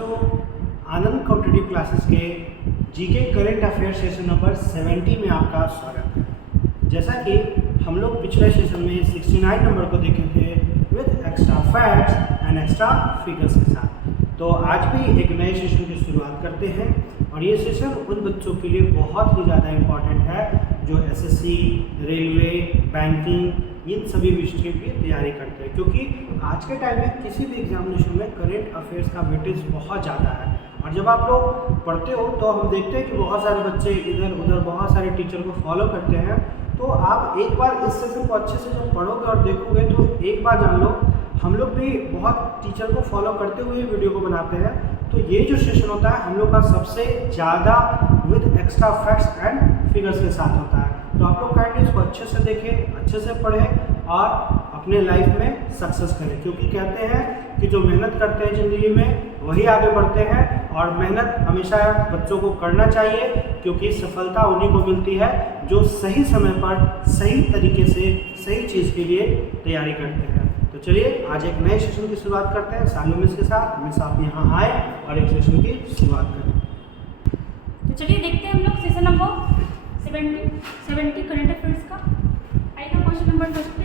बच्चों, आनंद competitive classes के GK current affair session number 70 में आपका स्वागत है। जैसा कि हम लोग पिछले सेशन में 69 नंबर को देखे थे with extra facts and extra figures के साथ, तो आज भी एक नए सेशन की शुरुआत करते हैं। और ये सेशन उन बच्चों के लिए बहुत ही ज़्यादा इम्पॉर्टेंट है जो एसएससी, रेलवे, बैंकिंग इन सभी विषयों की तैयारी करते हैं, क्योंकि आज के टाइम में किसी भी एग्जामिनेशन में करंट अफेयर्स का वेटेज बहुत ज़्यादा है। और जब आप लोग पढ़ते हो तो हम देखते हैं कि बहुत सारे बच्चे इधर उधर बहुत सारे टीचर को फॉलो करते हैं। तो आप एक बार इस सेशन को अच्छे से जब पढ़ोगे और देखोगे तो एक बार जान लो, हम लोग भी बहुत टीचर को फॉलो करते हुए वीडियो को बनाते हैं। तो ये जो सेशन होता है हम लोग का सबसे ज़्यादा with extra facts and figures के साथ होता है। तो आप लोग काइंडली इसको अच्छे से देखें, अच्छे से पढ़ें और अपने लाइफ में सक्सेस करें, क्योंकि कहते हैं कि जो मेहनत करते हैं ज़िंदगी में वही आगे बढ़ते हैं। और मेहनत हमेशा बच्चों को करना चाहिए, क्योंकि सफलता उन्हीं को मिलती है जो सही समय पर सही तरीके से सही चीज़ के लिए तैयारी करते हैं। तो चलिए आज एक नए सेशन की शुरुआत करते हैं सालों मिस के साथ। मिस आप यहाँ आए और एक सेशन की शुरुआत करें। तो चलिए देखते हैं हम लोग सेशन नंबर 70 करंट अफेयर्स का। आइएगा क्वेश्चन नंबर फर्स्ट पे।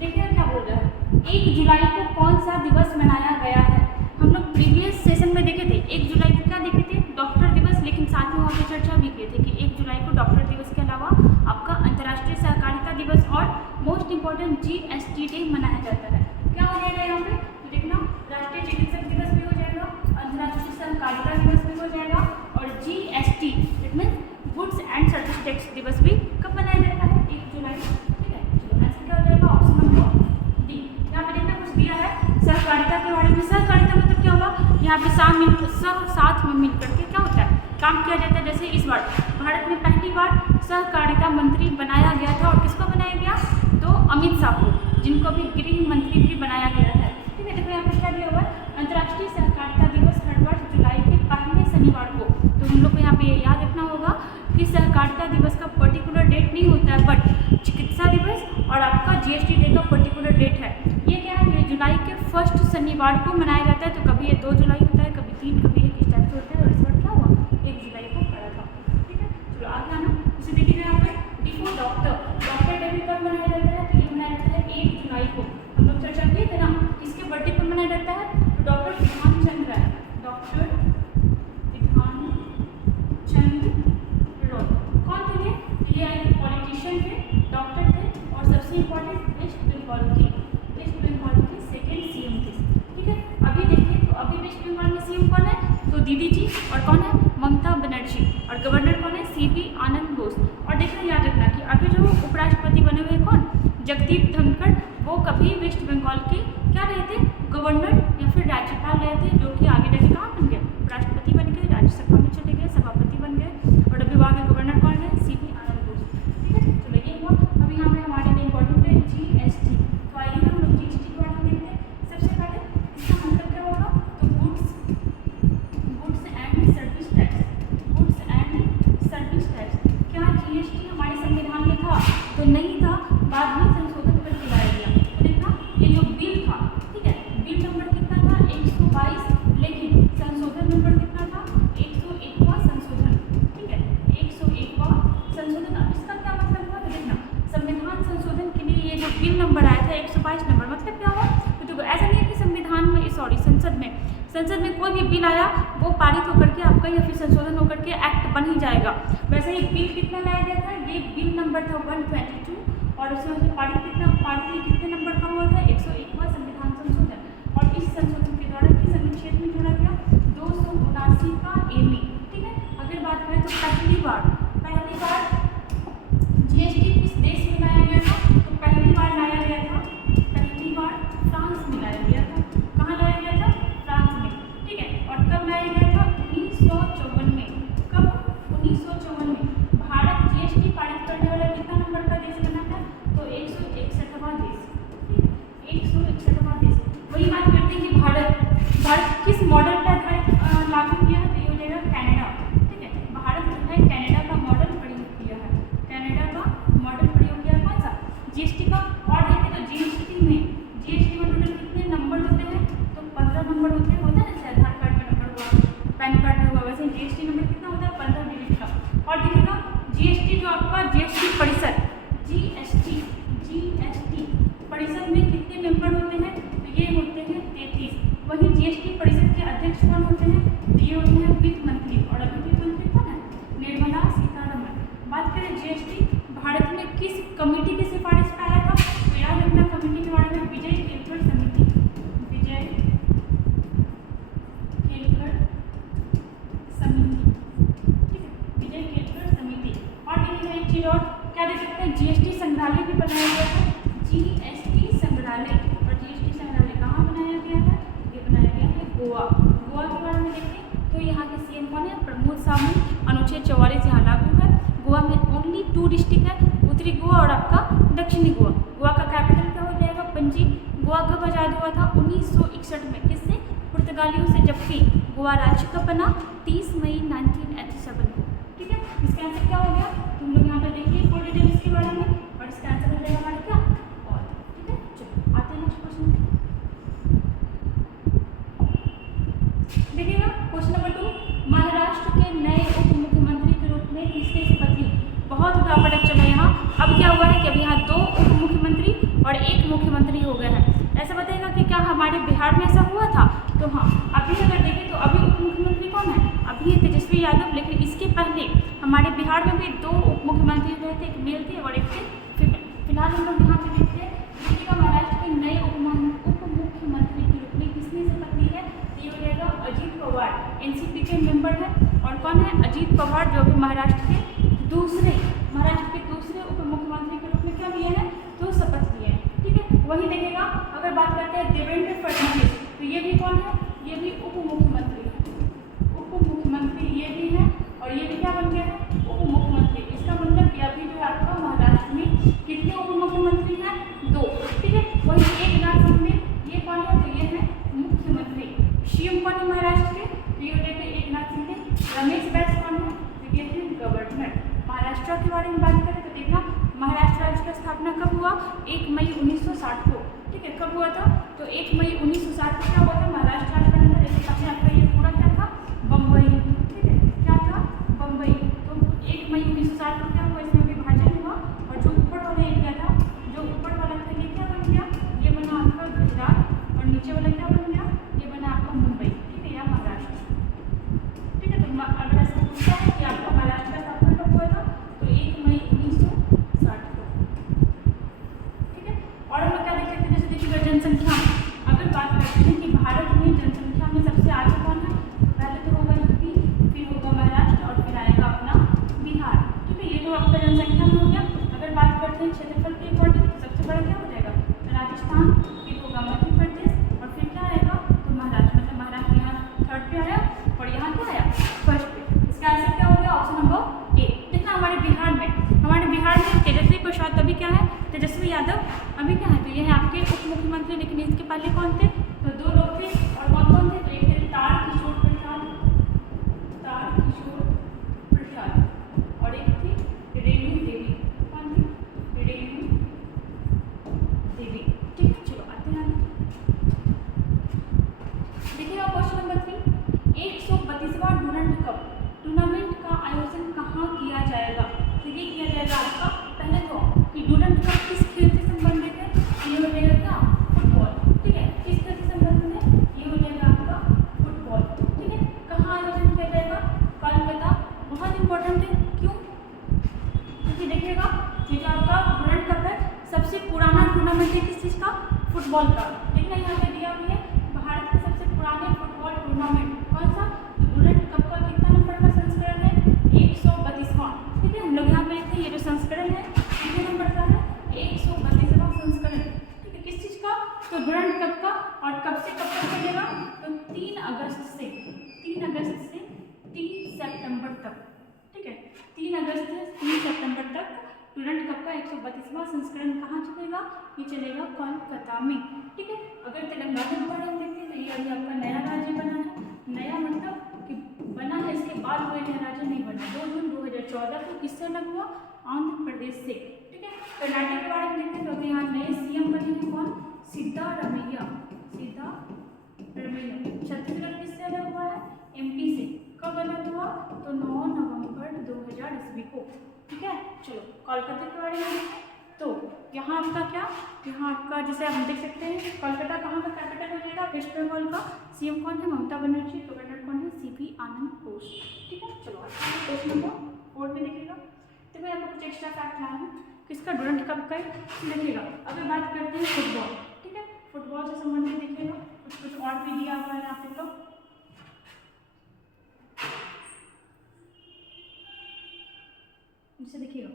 देखिए क्या बोल रहा है, 1 जुलाई को कौन सा दिवस मनाया गया है। हम लोग प्रीवियस सेशन में देखे थे 1 जुलाई को क्या देखे थे, डॉक्टर दिवस, लेकिन साथ में वहाँ पे चर्चा भी की थी कि 1 जुलाई को डॉक्टर दिवस के अलावा आपका अंतर्राष्ट्रीय सहकारिता दिवस और मोस्ट इंपॉर्टेंट जीएसटी डे मनाया जाता है। क्या हो जाएगा यहाँ पे, तो देखना राष्ट्रीय चिकित्सक दिवस भी हो जाएगा, अंतर्राष्ट्रीय सहकारिता दिवस भी हो जाएगा और GST it means goods and service tax दिवस भी कब मनाया जाता है, 1 जुलाई। ठीक है, चलो आंसर क्या हो जाएगा, ऑप्शन नंबर डी। यहाँ पे देखना कुछ दिया है सहकारिता के बारे में। सहकारिता मतलब क्या होगा, यहाँ पे साथ में मिल करके क्या होता है, काम किया जाता है। जैसे इस बार भारत में पहली बार सहकारिता मंत्री बनाया गया था, और किसको बनाया गया, तो अमित शाह को, जिनको भी गृह मंत्री भी बनाया गया है। ठीक है, देखो यहाँ पे क्या दिया हुआ है, अंतर्राष्ट्रीय सहकारिता दिवस हर वर्ष जुलाई के पहले शनिवार को। तो हम लोग को यहाँ पे याद रखना होगा कि सहकारिता दिवस का पर्टिकुलर डेट नहीं होता है, बट चिकित्सा दिवस और आपका जीएसटी डे का पर्टिकुलर डेट है। ये क्या है, ये जुलाई के फर्स्ट शनिवार को मनाया जाता है। तो कभी ये 2 जुलाई होता है, कभी 3, कभी 1, इस टाइप से होता है। और इस बार क्या हुआ, 1 जुलाई को पड़ा था। ठीक है, चलो आगे आना। उसे देखिएगा यहाँ पे डिफो डॉक्टर डे भी कब मनाया जाता है, तो ये मनाया जाता है 1 जुलाई को। हम लोग चर्चा किए थे ना किसके बर्थडे पर मनाया जाता है, तो डॉक्टर ध्यानचंद राय, डॉक्टर ध्यानचंद राय कौन थे ये पॉलिटिशियन थे, डॉक्टर थे और सबसे इम्पोर्टेंट वेस्ट बंगाल के सेकेंड सीएम थे। ठीक है, अभी देखिए तो अभी वेस्ट बंगाल में सीएम कौन है, तो दीदी जी, और कौन है, ममता बनर्जी, और गवर्नर कौन है, सीवी आनंद बोस। और देखना याद रखना कि अभी जो उपराष्ट्रपति बने हुए कौन, जगदीप धनखड़, वो कभी वेस्ट बंगाल के क्या रहे थे, गवर्नर या फिर राज्यपाल रहे थे, जो कि आगे जाके कहाँ बन गए, उपराष्ट्रपति बन गए, राज्यसभा में चले गए, सभापति बन गए। और अभी वहाँ के गवर्नर कौन है, सीवी आनंद बोस। ठीक है, चलो ये हुआ। अभी यहाँ पे हमारे लिए इम्पोर्टेंट है जीएसटी। तो आइए हम लोग जीएसटी के बारे में देखते हैं। सबसे पहले इसका मतलब क्या होगा, तो goods and service tax. Goods and service tax. क्या जीएसटी हमारे संविधान में था, तो नहीं था, बाद में संशोधन करके लाया गया। तो देखना ये जो बिल था, ठीक है, बिल नंबर कितना था, 122, लेकिन संशोधन नंबर कितना था, 101वां संशोधन। ठीक है, 101वां संशोधन। अब इसका क्या मतलब हुआ, तो देखना संविधान संशोधन के लिए ये जो बिल नंबर आया था 122 नंबर, मतलब क्या हुआ, तो देखो ऐसा नहीं है कि संविधान में संसद में कोई भी बिल आया वो पारित होकर के आपका या फिर संशोधन होकर के एक्ट बन ही जाएगा। वैसे ही बिल कितना लाया गया था, ये बिल नंबर था 122, और उसमें पारित कितने नंबर का हुआ था, 101वां संविधान संशोधन। और इस संशोधन के द्वारा किस अनुच्छेद में जोड़ा गया, 279 का एमी। ठीक है, अगर बात करें तो पहली बार जीएसटी किस देश में लाया गया था, तो पहली बार लाया गया था, पहली बार फ्रांस में लाया गया था। कहाँ लाया गया था, फ्रांस में। ठीक है, और कब लाया गया था, 1954 में। कब, 1954 में। भारत जीएसटी पारित करने वाला कितना नंबर का देश बना है, तो 161वां देश। ठीक है, 161वां देश। वही बात करते हैं कि भारत किस मॉडल पर आधारित लागू किया है, तो ये हो जाएगा कनाडा। ठीक है, भारत जो है कनाडा का मॉडल प्रयोग किया है, कनाडा का मॉडल प्रयोग किया कौन सा, जीएसटी का। और देखें तो जीएसटी में टोटल कितने नंबर होते हैं, तो 15 नंबर होते हैं। होता है जैसे आधार कार्ड में नंबर जीएसटी नंबर कितना होता है 15 डिजिट का। और देखिएगा जीएसटी जो आपका जीएसटी परिषद जीएसटी परिषद में कितने मेंबर होते हैं, तो ये होते हैं 33। वही जीएसटी परिषद के अध्यक्ष कौन होते हैं, तो ये होते हैं वित्त मंत्री। और अभी वित्त मंत्री कौन है, निर्मला सीतारमण। बात करें जीएसटी भारत में किस कमेटी की सिफारिश पे आया था, तो याद रखना कमेटी के बारे में, विजय केलकर समिति, विजय केलकर समिति, ठीक है, विजय केलकर समिति। और देखिए एक चीज और क्या देख सकते हैं, जीएसटी संग्रहालय भी बनाया गया है, जीएसटी संग्रहालय। और जीएसटी संग्रहालय कहाँ बनाया गया है, ये बनाया गया है गोवा। गोवा के बारे में देखें तो यहाँ के सीएम कौन है, प्रमोद सावंत। अनुच्छेद 44 यहाँ लागू है। गोवा में ओनली 2 डिस्ट्रिक्ट है, उत्तरी गोवा और आपका दक्षिणी गोवा। गोवा का कैपिटल क्या हो जाएगा, पणजी। गोवा कब आज़ाद हुआ था, 1961 में, किससे, पुर्तगालियों से, जबकि गोवा राज्य कब बना, 30 मई 1987 को। ठीक है, इसका आंसर क्या हो गया, तुम लोग यहाँ पे देखिए फुल डिटेल इसके बारे में, और इसका आंसर हो जाएगा हमारा क्या, और। ठीक है, चलो आते हैं नेक्स्ट क्वेश्चन। देखिएगा क्वेश्चन नंबर 2, महाराष्ट्र के नए उप मुख्यमंत्री के रूप में किसने शपथ ली। बहुत उठापटक चला यहाँ। अब क्या हुआ है कि अभी यहाँ 2 उप मुख्यमंत्री और 1 मुख्यमंत्री हो गए हैं। ऐसा बताएगा कि क्या हमारे बिहार में ऐसा हुआ था, तो हाँ, अभी अगर देखें तो अभी उप मुख्यमंत्री कौन है, अभी है तेजस्वी यादव। लेकिन इसके पहले हमारे बिहार में भी 2 उप मुख्यमंत्री हुए थे, एक मेल थे और एक थे फीमेल। फिलहाल हम लोग यहाँ पे देखते हैं देखिएगा महाराष्ट्र के नए उप मुख्यमंत्री के रूप में किसने शपथ ली है, ये हो जाएगा अजीत पवार। एनसीपी के मेंबर है। और कौन है, अजीत पवार, जो अभी महाराष्ट्र के दूसरे उप मुख्यमंत्री के रूप में क्या लिए हैं, तो शपथ लिए हैं। ठीक है, वही देखेगा अगर बात करते हैं देवेंद्र फडणवीस, तो ये भी कौन है, ये भी उप मुख्यमंत्री है। उप मुख्यमंत्री ये भी है, और ये भी क्या बन गया है, उप मुख्यमंत्री। इसका मतलब कि अभी जो है आपका महाराष्ट्र में कितने उप मुख्यमंत्री हैं, 2। ठीक है, वही एकनाथ शिंदे, ये कौन है, तो ये है मुख्यमंत्री। सीएम कौन है महाराष्ट्र के, तो ये हो जाएगा एकनाथ शिंदे। रमेश बैस कौन है, तो ये है गवर्नर। महाराष्ट्र के बारे में बात करें तो देखना महाराष्ट्र राज्य का स्थापना कब हुआ, 1 मई 1960 को। ठीक है, कब हुआ था, तो 1 मई 1960 को क्या हुआ था, महाराष्ट्र राज्य बना था। जैसे सबसे आपका ये पूरा क्या था, बम्बई। ठीक है, क्या था, बम्बई। तो 1 मई 1960 को क्या हुआ, इसमें विभाजन हुआ, और जो ऊपर वाला एरिया था, जो ऊपर वाला था, ये क्या बन गया, ये बना आपका गुजरात, और नीचे वाला क्या बन गया, ये बना आपका मुंबई। ठीक है, या महाराष्ट्र। ठीक है, तो अगर ऐसा पूछता है कि आपका महाराष्ट्र का स्थापना कब हुआ था, तो 1 मई 1960 को। ठीक है, और हम लोग क्या देख सकते हैं, जैसे देखिएगा जनसंख्या, अगर बात करते हैं कि भारत में जनसंख्या में सबसे आगे कौन है, तो पहले तो होगा यूपी, फिर होगा महाराष्ट्र, और फिर आएगा अपना बिहार। ठीक है, ये तो आपका जनसंख्या में हो गया। अगर बात करते हैं क्षेत्रफल के अकॉर्डिंग, तो सबसे बड़ा क्या हो जाएगा, राजस्थान, फिर होगा मध्य प्रदेश, और फिर क्या आएगा, तो महाराष्ट्र। मतलब महाराष्ट्र यहाँ 3rd पे आया, और यहाँ क्या आया, 1st पे। इसका आंसर क्या हो गया, ऑप्शन नंबर ए। देखना हमारे बिहार में तेजस्वी प्रसाद, अभी क्या है, तेजस्वी यादव अभी क्या है, तो ये है आपके उप मुख्यमंत्री। लेकिन इसके पहले कौन थे, तो 2 लोग थे, और कौन कौन थे, तो एक थे तारकिशोर प्रसाद, और एक थी रेणु देवी। कौन थी, रेणु देवी। ठीक है, चलो आते हैं आगे। देखिएगा क्वेश्चन नंबर 3, 132वां डूरंड कप टूर्नामेंट का आयोजन कहाँ किया जाएगा, तो ये किया जाएगा आपका, पहले तो कि डूरंड कप किस खेल से संबंधित है, ये हो जाएगा क्या, फुटबॉल। ठीक है, किस खेल से संबंधित है, ये हो जाएगा आपका फुटबॉल। ठीक है, कहाँ आयोजन किया जाएगा, कोलकाता। बहुत इंपॉर्टेंट है, क्यों, क्योंकि देखिएगा ये जो आपका डूरंड कप है सबसे पुराना टूर्नामेंट है किस चीज़ का, फुटबॉल का। देखना यहाँ पे दिया हुआ है भारत के सबसे पुराने फुटबॉल टूर्नामेंट कौन सा, तो डूरंड कप का कितना नंबर का संस्करण है, 132वां। ठीक है, हम लोग यहाँ पे देखते हैं ये जो संस्करण है कितने नंबर का है, 132वां संस्करण। ठीक है, किस चीज़ का, तो डूरंड कप का। और कब से कब तक चलेगा, तो 3 अगस्त से 3 सितंबर तक। ठीक है, 3 अगस्त से 3 सितंबर तक डूरंड कप का 132वां संस्करण कहाँ चलेगा, ये चलेगा कोलकाता में। ठीक है, अगर तेलंगाना के बारे में देखते हैं तो ये अभी आपका नया राज्य बना है। नया मतलब कि बना है, इसके बाद कोई नया राज्य नहीं बना। 2 जून 2014 को किससे अलग हुआ, आंध्र प्रदेश से। ठीक है, कर्नाटक के बारे में देखते हैं तो अभी यहाँ नए सीएम बने हैं कौन, सिद्धारमैया। छत्तीसगढ़ किससे अलग हुआ है, एमपी से। कब गलत हुआ तो 9 नवंबर 2000 ईस्वी को। ठीक है, चलो कोलकाता के बारे में देखें। तो यहाँ आपका क्या, यहाँ आपका जैसे आप देख सकते हैं कोलकाता कहाँ का कैपिटल हो जाएगा, वेस्ट बंगाल का। सीएम कौन है, ममता बनर्जी। गवर्नर कौन है, सीपी आनंद बोस। ठीक है, चलो क्वेश्चन नंबर 4 में देखिएगा। तो मैं आपको कुछ एक्स्ट्रा फैक्ट लाया हूँ, किसका डूरंट कप का है देखिएगा। अगर बात करते हैं फुटबॉल, ठीक है, फुटबॉल से संबंधित देखिएगा, कुछ और भी दिया हुआ है यहाँ पे। तो जैसे देखिएगा,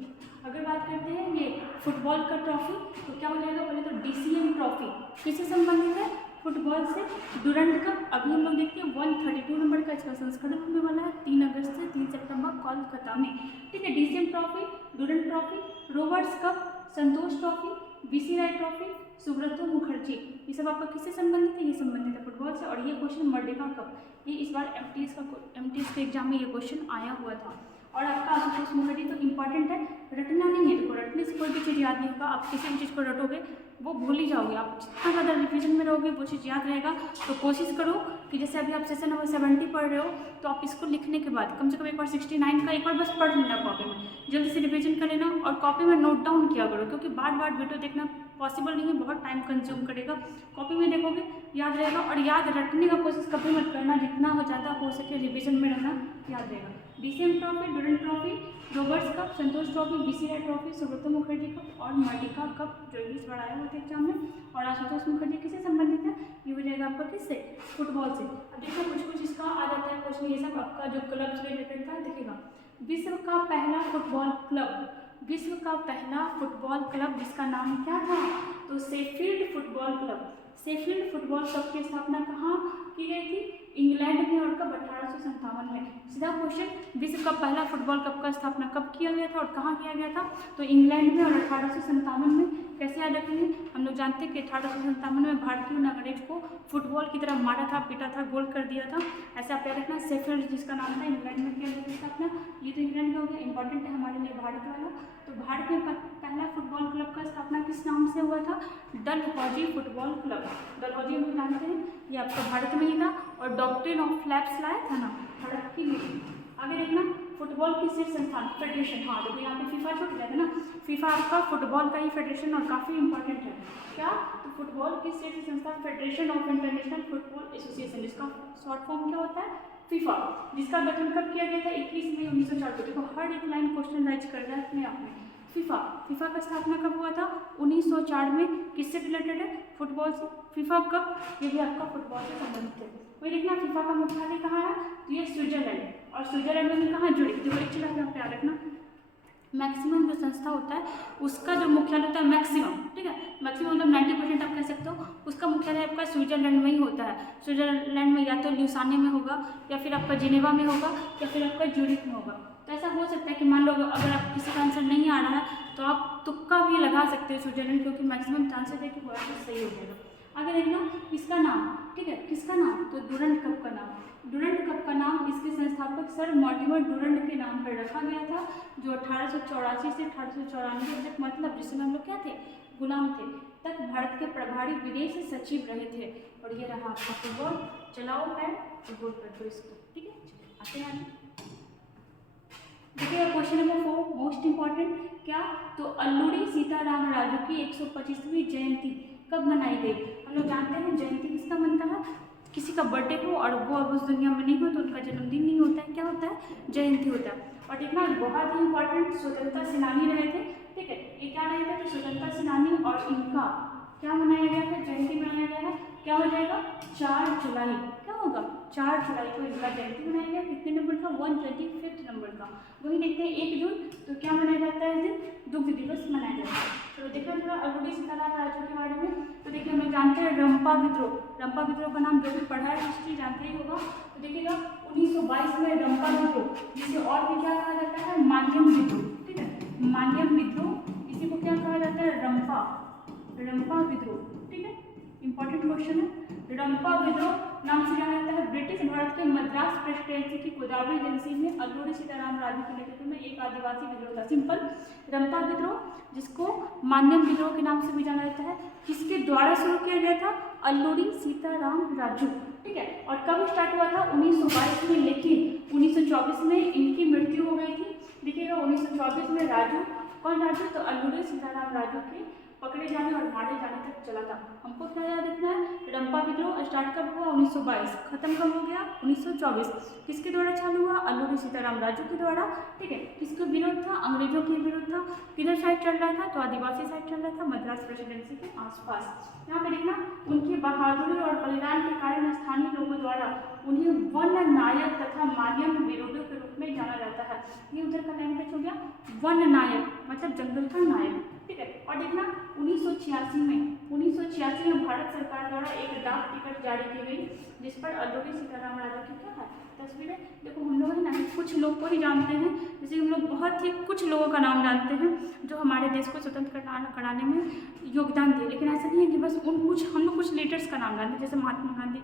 अगर बात करते हैं ये फुटबॉल का ट्रॉफी तो क्या हो जाएगा, पहले तो डीसीएम ट्रॉफी किससे संबंधित है, फुटबॉल से। डूरंट कप अभी हम लोग देखते हैं 132 नंबर का इसका संस्करण होने वाला है 3 अगस्त से 3 सितंबर कोलकाता में। ठीक है, DCM trophy, Durand trophy, Roberts cup, Santosh trophy, BC Roy trophy, Subroto Mukherjee, ये सब आपका किससे संबंधित है, ये संबंधित है फुटबॉल से। और ये क्वेश्चन मर्डेका कप, ये इस बार एमटीएस के एग्जाम में ये क्वेश्चन आया हुआ था। और आपका आशुतोष मुखर्जी तो इंपॉर्टेंट है, रटना नहीं है। देखो रटने से कोई भी चीज़ याद नहीं होगा, आप किसी भी चीज़ को रटोगे वो भूल ही जाओगे। आप जितना ज़्यादा रिविजन में रहोगे वो चीज़ याद रहेगा। तो कोशिश करो कि जैसे अभी आप सेशन नंबर 70 पढ़ रहे हो तो आप इसको लिखने के बाद कम से कम एक बार 69 का एक बार बस पढ़ लेना कॉपी में, जल्दी से रिविजन कर लेना और कॉपी में नोट डाउन किया करो, क्योंकि बार बार वीडियो देखना पॉसिबल नहीं है, बहुत टाइम कंज्यूम करेगा। कॉपी में देखोगे याद रहेगा। और याद रटने का कोशिश कभी मत करना, जितना हो ज़्यादा हो सके रिविजन में रहना, याद रहेगा। DCM trophy, Durand trophy, Roberts cup, Santosh trophy, BC Roy trophy, Subroto Mukherjee cup और मर्डेका कप जो इस बार आया हुआ था एग्जाम में। और आशुतोष मुखर्जी किससे संबंधित है, ये हो जाएगा आपका किससे, फुटबॉल से। अब देखो कुछ इसका आ जाता है क्वेश्चन, ये सब आपका जो क्लब से रिलेटेड था दिखेगा। विश्व का पहला फुटबॉल क्लब, विश्व का पहला फुटबॉल क्लब जिसका नाम क्या था, तो Sheffield football club. Sheffield football club की स्थापना कहाँ की गई थी, इंग्लैंड में, और कब, 1857 में। सीधा क्वेश्चन, विश्व का पहला फुटबॉल कप का स्थापना कब किया गया था और कहाँ किया गया था, तो इंग्लैंड में और 1857 में। कैसे याद रखेंगे, हम लोग जानते हैं कि 1857 में भारतीयों ने अंग्रेज को फुटबॉल की तरह मारा था, पीटा था, गोल कर दिया था। ऐसे आप याद रखना। शेफील्ड जिसका नाम था, इंग्लैंड में किया गया था स्थापना। ये तो इंग्लैंड का हो गया, इंपॉर्टेंट है हमारे लिए भारत वाला। तो भारत में पहला फुटबॉल क्लब का स्थापना किस नाम से हुआ था, डलहौजी फुटबॉल क्लब। डलहौजी हम जानते हैं ये आपका भारत में ही था और डॉक्ट्रिन ऑफ फ्लैप्स लाया था ना भारत के लिए। आगे देखना, फुटबॉल की शीर्ष संस्थान फेडरेशन, हाँ देखो यहाँ पे फीफा छूट गया था ना, फीफा आपका फुटबॉल का ही फेडरेशन और काफ़ी इंपॉर्टेंट है। क्या, तो फुटबॉल की शीर्ष संस्थान federation of international football association, जिसका शॉर्ट फॉर्म क्या होता है, फीफा, जिसका गठन कब किया गया था, 21 मई 1904 को। देखो हर एक लाइन क्वेश्चन राइज कर रहा है अपने आप में। फीफा, फीफा का स्थापना कब हुआ था, 1904 में। किससे रिलेटेड है, फुटबॉल से। फीफा कप, ये भी आपका फुटबॉल से संबंधित है। वही देखना, फीफा का मुख्यालय कहाँ है, तो ये स्विट्जरलैंड, और स्विट्जरलैंड में कहाँ जुड़ी, देखो एक चीज़ आप याद रखना, मैक्सिमम जो संस्था होता है उसका जो मुख्यालय होता है मैक्सिमम, ठीक है, मैक्सिमम मतलब 90% आप कह सकते हो, उसका मुख्यालय आपका स्विट्जरलैंड में ही होता है। स्विट्जरलैंड में या तो ल्यूसाने में होगा, या फिर आपका जिनेवा में होगा, या फिर आपका ज्यूरिख में होगा। तो ऐसा हो सकता है कि मान लो अगर आप किसी का आंसर नहीं आ रहा है तो आप तुक्का भी लगा सकते हो स्विट्जरलैंड, क्योंकि मैक्सिमम चांसेस है कि वो आंसर सही हो जाएगा। आगे देखना, इसका नाम, ठीक है, किसका नाम, तो डूरंट कप का नाम। डूरंट कप का नाम इसके संस्थापक सर मॉर्टिमर डूरंट के नाम पर रखा गया था, जो 1884 से 1894 तक, मतलब जिस समय हम लोग क्या थे, गुलाम थे, तक भारत के प्रभारी विदेश सचिव रहे थे। और ये रहा आपका फुटबॉल। चलाओ पैर, फुटबॉल कर दो इसको, ठीक है। आते हैं देखिए क्वेश्चन नंबर 4 मोस्ट इंपॉर्टेंट, क्या, तो अल्लूरी सीताराम राजू की 125वीं जयंती कब मनाई गई। हम लोग जानते हैं जयंती किसका बनता है, किसी का बर्थडे हो और वो अब उस दुनिया में नहीं हो तो उनका जन्मदिन नहीं होता है, क्या होता है, जयंती होता है। और देखना बहुत ही इंपॉर्टेंट, स्वतंत्रता सेनानी रहे थे, ठीक है, ये क्या रहे थे, तो स्वतंत्रता सेनानी, और इनका क्या मनाया गया था, जयंती मनाया गया है, क्या हो जाएगा, 4 जुलाई, क्या होगा, 4 जुलाई को इनका जयंती मनाया गया। कितने नंबर का, 125 नंबर का। वही देखते हैं 1 जून, तो क्या मनाया जाता है इस दिन, दुग्ध दिवस मनाया जाता है। तो देखना थोड़ा अल्लूरी सीताराम राजू के बारे में। तो देखिए हम लोग जानते हैं रंपा विद्रोह, रंपा विद्रोह का नाम जो भी पढ़ा है हिस्ट्री जानते ही होगा। तो देखिएगा 1922 में रंपा विद्रोह, जिसे और भी क्या कहा जाता है, मान्यम विद्रोह, ठीक है, मान्यम विद्रोह, इसी को क्या कहा जाता है, रंपा विद्रोह, ठीक है, इंपॉर्टेंट क्वेश्चन है। रंपा विद्रोह नाम से जाना जाता है। ब्रिटिश भारत के मद्रास प्रेसिडेंसी की गोदावरी एजेंसी में अल्लूरी सीताराम राजू के नेतृत्व में एक आदिवासी विद्रोह था। सिंपल, रंपा विद्रोह जिसको मान्यम विद्रोह के नाम से भी जाना जाता है, किसके द्वारा शुरू किया गया था, अल्लूरी सीताराम राजू, ठीक है। और कब स्टार्ट हुआ था, 1922 में, लेकिन राजू, कौन राजू? तो अल्लूरी सीताराम राजू के पकड़े जाने और मारे जाने तक चला था। हमको क्या याद रखना है? रंपा विद्रोह स्टार्ट कब हुआ? 1922। खत्म कब हो गया? 1924। किसके द्वारा चालू हुआ? अल्लूरी सीताराम राजू के द्वारा। ठीक है, किसके विरोध था? अंग्रेजों के विरोध था। किधर साइड चल रहा था? तो आदिवासी साइड चल रहा था, मद्रास प्रेसिडेंसी के आसपास। यहाँ पे देखना, उनकी बहादुरी और बलिदान के कारण स्थानीय लोगों द्वारा उन्हें वन नायक तथा माध्यम विरोधियों के रूप में जाना जाता है। ये उधर का लैंग्वेज हो गया, वन नायक मतलब जंगल का नायक। ठीक है, और देखना 1986 में भारत सरकार द्वारा एक डाक टिकट जारी की गई जिस पर अल्लूरी सीताराम राजू की क्या है? तस्वीरें। देखो हम लोग है ना कुछ लोग को ही जानते हैं, जैसे हम लोग बहुत ही कुछ लोगों का नाम जानते हैं जो हमारे देश को स्वतंत्र कराने में योगदान दिए, लेकिन ऐसा नहीं है कि बस हम लोग कुछ लीडर्स का नाम जानते हैं, जैसे महात्मा गांधी,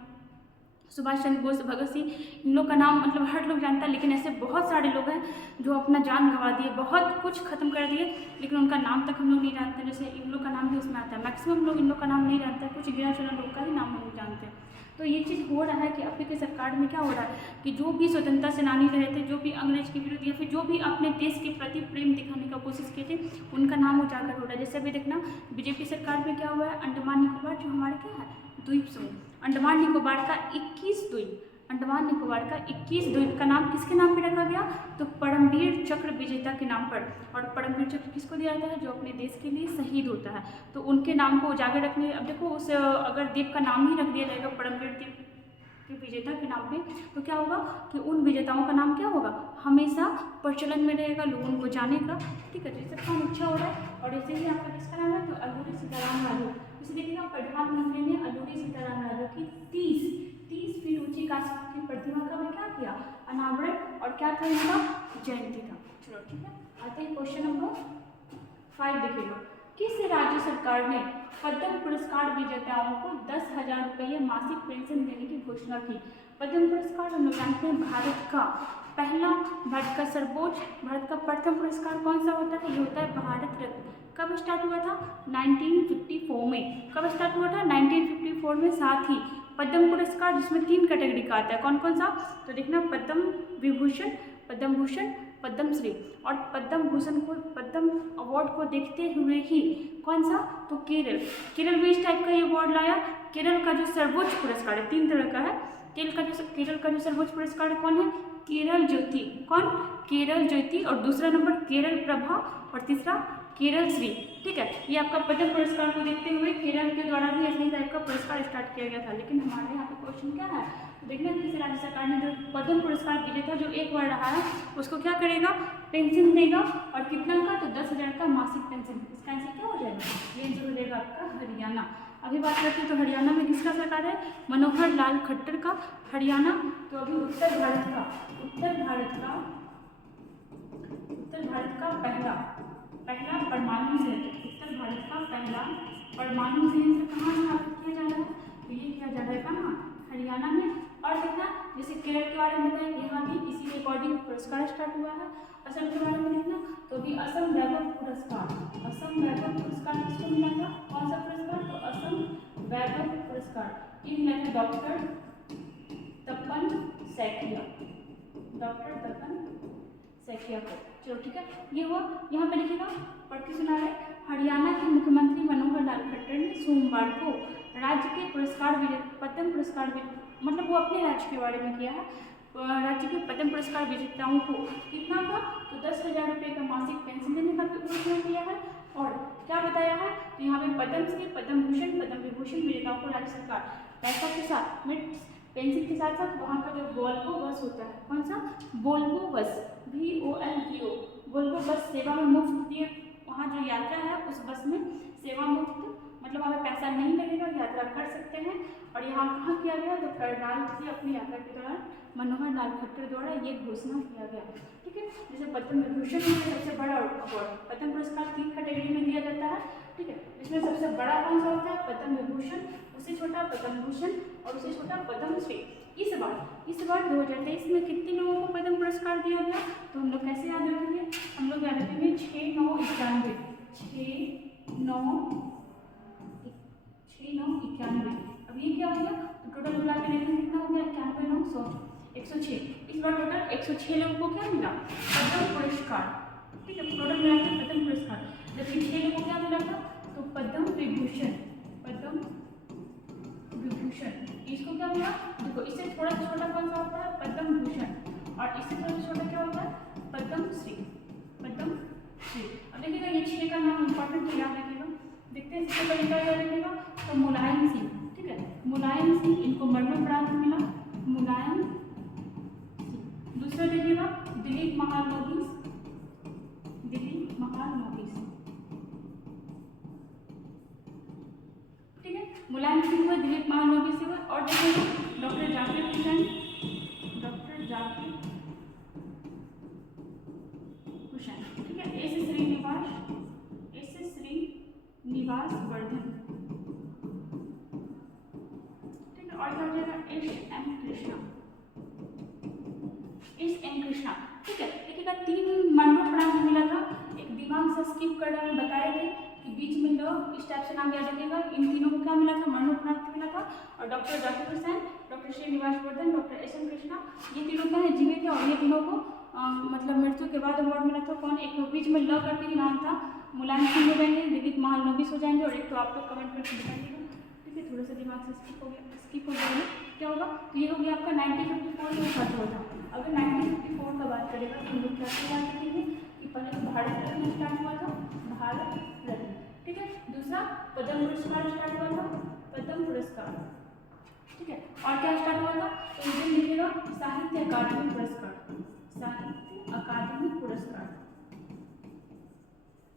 सुभाष चंद्र बोस, भगत सिंह, इन लोग का नाम मतलब हर लोग जानता है, लेकिन ऐसे बहुत सारे लोग हैं जो अपना जान गंवा दिए, बहुत कुछ खत्म कर दिए, लेकिन उनका नाम तक हम लोग नहीं जानते। जैसे इन लोग का नाम भी उसमें आता है, मैक्सिमम लोग इन लोग का नाम नहीं जानते हैं, कुछ गिना चुना लोग का ही नाम हम लोग जानते हैं। तो ये चीज़ हो रहा है कि अभी के सरकार में क्या हो रहा है कि जो भी स्वतंत्रता सेनानी रहे थे, जो भी अंग्रेज के विरुद्ध या फिर जो भी अपने देश के प्रति प्रेम दिखाने का कोशिश किए थे, उनका नाम उजागर हो रहा है। जैसे अभी देखना बीजेपी सरकार में क्या हुआ है, अंडमान निकोबार जो हमारे क्या है द्वीप समूह, अंडमान निकोबार का 21 द्वीप, अंडमान निकोबार का 21 द्वीप का नाम किसके नाम पे रखा गया? तो परमवीर चक्र विजेता के नाम पर। और परमवीर चक्र किसको दिया जाता है? जो अपने देश के लिए शहीद होता है, तो उनके नाम को उजागर रखने। अब देखो उस अगर द्वीप का नाम ही रख दिया जाएगा परमवीर द्वीप के विजेता के नाम पे, तो क्या होगा कि उन विजेताओं का नाम क्या होगा? हमेशा प्रचलन में रहेगा, लोगों को जाने का। ठीक है, तो इससे काम अच्छा हो रहा है। और ऐसे ही आपका किसका नाम है? तो अल्लूरी सीताराम राजू। इसे देखिएगा, प्रधानमंत्री ने अल्लूरी सीताराम राजू की 30 फीट ऊंची कांस्य की प्रतिमा का भी क्या किया? अनावरण। और क्या था इनका? जयंती था। चलो ठीक है, आते हैं क्वेश्चन नंबर 5 देखिएगा। किस राज्य सरकार ने पद्म पुरस्कार विजेताओं को 10,000 रुपये मासिक पेंशन देने की घोषणा की? पद्म पुरस्कार हम लोग जानते हैं भारत का पहला, भारत का सर्वोच्च, भारत का प्रथम पुरस्कार कौन सा होता है? ये होता है भारत रत्न। कब स्टार्ट हुआ था? 1954 में। कब स्टार्ट हुआ था? 1954 में। साथ ही पद्म पुरस्कार जिसमें 3 कैटेगरी का आता है, कौन कौन सा? तो देखना, पद्म विभूषण, पद्म भूषण, पद्मश्री। और पद्म भूषण को, पद्म अवार्ड को देखते हुए ही कौन सा? तो केरल भी इस टाइप का ये अवार्ड लाया। केरल का जो सर्वोच्च पुरस्कार है, 3 तरह का है। केरल का जो सर्वोच्च पुरस्कार है कौन है? केरल ज्योति। कौन? केरल ज्योति। और दूसरा नंबर केरल प्रभा, और तीसरा केरल श्री। ठीक है, ये आपका पद्म पुरस्कार को देखते हुए केरल के द्वारा भी ऐसे टाइप का पुरस्कार स्टार्ट किया गया था। लेकिन हमारे यहाँ पे क्वेश्चन क्या है? तो देखना, किस राज्य सरकार ने जो पद्म पुरस्कार विजेता जो एक बार रहा है उसको क्या करेगा? पेंशन देगा। और कितना का? तो 10,000 का मासिक पेंशन। इसका आंसर क्या हो जाएगा? ये जो हो जाएगा आपका हरियाणा। अभी बात करते हैं तो हरियाणा में किसका सरकार है? मनोहर लाल खट्टर का हरियाणा। तो अभी उत्तर भारत का पहला परमाणु संयंत्र, उत्तर भारत का पहला परमाणु संयंत्र कहाँ स्थापित किया जा रहा है? तो ये किया जा रहा है कहाँ? हरियाणा में। और देखना, जैसे केरल के बारे में बताया, यहाँ भी इसी के अकॉर्डिंग पुरस्कार स्टार्ट हुआ है। असम के बारे में देखना, तो अभी असम वैभव पुरस्कार किसको मिला था? कौन सा पुरस्कार? तो असम वैभव पुरस्कार। ये मिला था डॉक्टर तपन सैकिया को। चलो ठीक है, ये हुआ। यहाँ पे लिखिएगा, पढ़ के सुना रहे। हरियाणा के मुख्यमंत्री मनोहर लाल खट्टर ने सोमवार को राज्य के पद्म पुरस्कार मतलब वो अपने राज्य के बारे में किया है, राज्य के पद्म पुरस्कार विजेताओं को कितना का? तो 10,000 रुपये का मासिक पेंशन देने का घोषणा किया है। और क्या बताया है? तो यहाँ पे पद्मश्री, पद्म भूषण, पद्म विभूषण विजेताओं को राज्य सरकार पैसा के साथ में पेंशन के साथ साथ वहाँ का जो वोल्वो बस होता है, कौन सा? Volvo bus, VOLVO, Volvo bus सेवा में मुफ्त दिए। वहाँ जो यात्रा है उस बस में सेवा मुफ्त, मतलब हमें पैसा नहीं लगेगा, यात्रा कर सकते हैं। और यहाँ कहाँ किया गया? तो करनाल की अपनी यात्रा के दौरान मनोहर लाल खट्टर द्वारा ये घोषणा किया गया। ठीक है, जैसे पद्म विभूषण में सबसे बड़ा अवार्ड, पद्म पुरस्कार 3 कैटेगरी में दिया जाता है। ठीक है, इसमें सबसे बड़ा कौन सा होता है? पद्म विभूषण, उससे छोटा पद्म भूषण, और उससे छोटा पद्मश्री। इस बार 2023 में कितने लोगों को पद्म पुरस्कार दिया गया? तो हम लोग कैसे याद रखेंगे? हम लोग याद रखेंगे 6,991। 6,991। अब ये क्या हो गया? तो टोटल मिला के देखते कितना हो गया? 91, 9, 100, 106। इस बार टोटल 106 लोगों को क्या मिला? पद्म पुरस्कार। ठीक है, टोटल मिला के प्रथम पुरस्कार। जब पिछले को क्या मिला था, तो पद्म विभूषण, पद्म विभूषण। इसको क्या मिला, देखो इससे थोड़ा छोटा कौन सा होता है, पद्म भूषण, और इससे थोड़ा छोटा क्या होता है, पद्म श्री, पद्म श्री। अब देखिएगा ये 6 का नाम इंपॉर्टेंट है, याद रखिएगा। देखते हैं इससे पहले क्या याद रखिएगा, तो मुलायम सिंह, ठीक है, मुलायम सिंह, इनको मरणोपरांत मिला, मुलायम सिंह। दूसरा देखिएगा दिलीप महालनोबिस, दिलीप महालनोबिस, ठीक है, मुलायम सिंह हुआ, दिलीप महालनोबिस हुआ। और देखिएगा डॉक्टर जाकिर हुसैन, डॉक्टर जाकिर हुसैन, ठीक है, एस श्रीनिवास, एस श्रीनिवास वर्धन, ठीक है। और क्या हो जाएगा, S M Krishna, S M Krishna, ठीक है। देखिएगा 3 मरणोपरांत मिला था, एक दिमाग से स्किप कर रहा, बताए थे कि बीच में लोग इस टाइप से नाम याद रखिएगा। इन तीनों को क्या मिला था, मरणोपरांत मिला था। और doctor Zakir Hussain, doctor Srinivasa Varadhan, doctor S M Krishna, ये तीनों क्या है, जीवित थे, और ये तीनों को मतलब मृत्यु के बाद अवार्ड मिला था। कौन, एक तो बीच में ल करके ही नाम था, मुलायम सिंह हो जाएंगे, दिलीप महालनोबिस हो जाएंगे, और एक तो आप लोग कमेंट करके बताइएगा, ठीक है। थोड़ा सा दिमाग से स्किप हो जाएगा, क्या होगा, तो ये हो गया आपका 1954 में खत्म होता। अगर 1954 का बात करेगा तो हम लोग क्या बात करेंगे कि पहले तो भारत रत्न स्टार्ट हुआ था, भारत रत्न, ठीक है। दूसरा पद्म पुरस्कार स्टार्ट हुआ था, पद्म पुरस्कार, ठीक है। और क्या स्टार्ट हुआ था, तो इधर लिखिएगा साहित्य अकादमी पुरस्कार, साहित्य अकादमी पुरस्कार,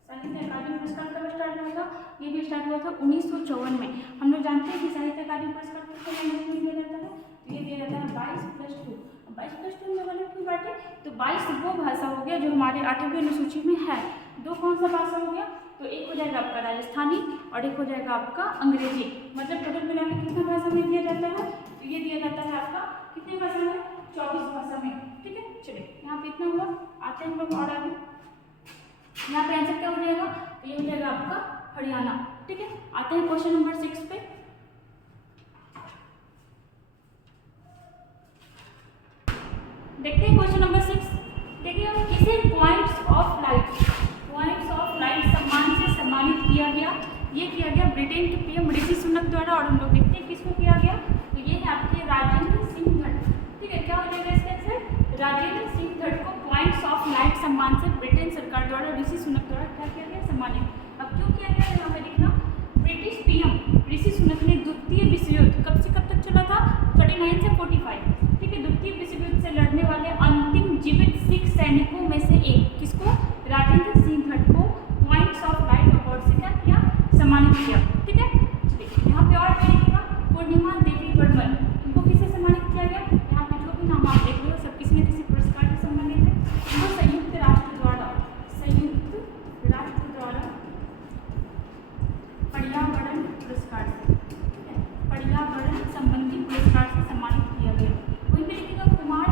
साहित्य अकादमी पुरस्कार कब स्टार्ट हुआ था, ये भी स्टार्ट हुआ था 1954 में। हम लोग जानते हैं कि साहित्य अकादमी पुरस्कार कितने महीने में दिया जाता है, तो ये दिया जाता है 22+2। 22+2 में मतलब क्यों बांटे, तो 22 वो भाषा हो गया जो हमारे 8वीं अनुसूची में है। 2 कौन सा भाषा हो गया, तो एक हो जाएगा आपका राजस्थानी और एक हो जाएगा आपका अंग्रेजी। मतलब टोटल मिला के कितना भाषा में दिया जाता है, तो ये दिया जाता है आपका कितनी भाषा में, 24 भाषा में, ठीक है। चलिए यहाँ पे इतना हुआ, आते हैं हम लोग और आगे। यहाँ पे आंसर क्या हो जाएगा, तो ये हो जाएगा आपका हरियाणा, ठीक है। आते हैं क्वेश्चन नंबर 6 पे। देखते हैं क्वेश्चन नंबर 6। देखिए किसे पॉइंट्स ऑफ लाइट सम्मान से सम्मानित किया गया, ये किया गया ब्रिटेन के पीएम ऋषि सुनक द्वारा। और हम लोग देखते हैं किसको किया गया, तो ये है आपके राजेंद्र सिंह धड़, ठीक है। क्या हो जाएगा इसका आंसर, राजेंद्र सिंह धड़ को पॉइंट्स ऑफ लाइट सम्मान से ब्रिटेन सरकार द्वारा ऋषि सुनक द्वारा क्या किया गया, सम्मानित। अब क्यों किया गया, यहाँ पे देखना, ब्रिटिश पीएम ऋषि सुनक ने द्वितीय विश्व युद्ध कब से कब तक चला था, 39 से 45, ठीक है। द्वितीय विश्व युद्ध से लड़ने वाले अंतिम जीवित सिख सैनिकों में से एक, किसको, राजेंद्र सिंह धड़ को पॉइंट्स ऑफ लाइट अवार्ड से क्या किया, सम्मानित किया, ठीक है। चलिए यहाँ पे और क्या लिखेगा, पूर्णिमा देवी वर्मन, इनको किससे सम्मानित किया गया, यहाँ पे जो भी नाम आप देख रहे हो सब किसी न किसी पुरस्कार से सम्मानित है। इनको संयुक्त राष्ट्र द्वारा पर्यावरण पुरस्कार से, ठीक है, पर्यावरण संबंधी पुरस्कार से सम्मानित किया गया। वहीं पे लिखेगा कुमार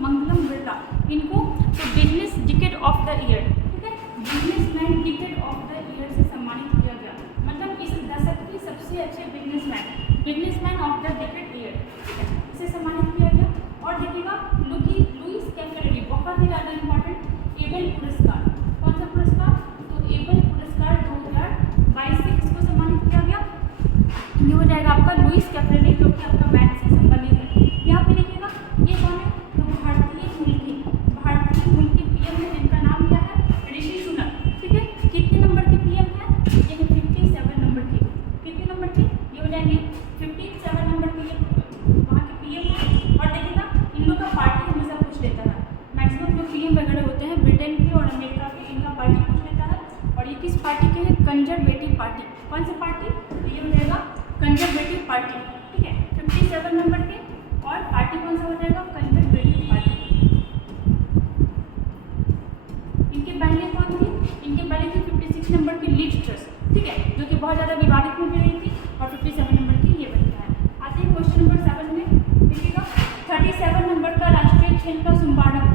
मंगलम बिरला, इनको तो business decade of the year, ठीक है, businessman decade of the year से सम्मानित किया गया। मतलब इस दशक के सबसे अच्छे businessman of the decade year, ठीक है, इसे सम्मानित किया गया। और देखिएगा लुईस कैफरेली, बहुत ही ज़्यादा इंपॉर्टेंट, एबल पुरस्कार, कौन सा पुरस्कार, तो एबल पुरस्कार 2022 से किसको सम्मानित किया गया, ये हो जाएगा आपका लुईस कैफरेली, जो कि आपका मैथ से संबंधित है। यहाँ पे देखिएगा ये कौन है, तो भारतीय मूल के पीएम है, जिनका नाम क्या है, ऋषि सुनक, ठीक है। कितने नंबर के पीएम है, ये है 57 नंबर के, कितने नंबर के, ये हो जाएंगे 57 नंबर के वहाँ के पीएम है। और देखिएगा इन लोग का पार्टी हमेशा पूछ लेता है, मैक्सिमम जो पीएम वगैरह होते हैं ब्रिटेन के और अमेरिका के, इनका पार्टी पूछ लेता है। और ये किस पार्टी के हैं, कंजर्वेटिव पार्टी, कौन सी पार्टी, तो ये हो जाएगा कंजर्वेटिव पार्टी, ठीक है, 57 नंबर के। और पार्टी कौन सा हो जाएगा, कंजर्वेटिव पार्टी। इनके पहले कौन थी, इनके पहले थी 56 नंबर की लीज ट्रस्ट, ठीक है, जो कि बहुत ज़्यादा विवादित में भी रही थी। और 57 नंबर की ये बनता है। आते हैं क्वेश्चन नंबर 7 में। देखिएगा 37 नंबर का राष्ट्रीय खेल का शुभारंभ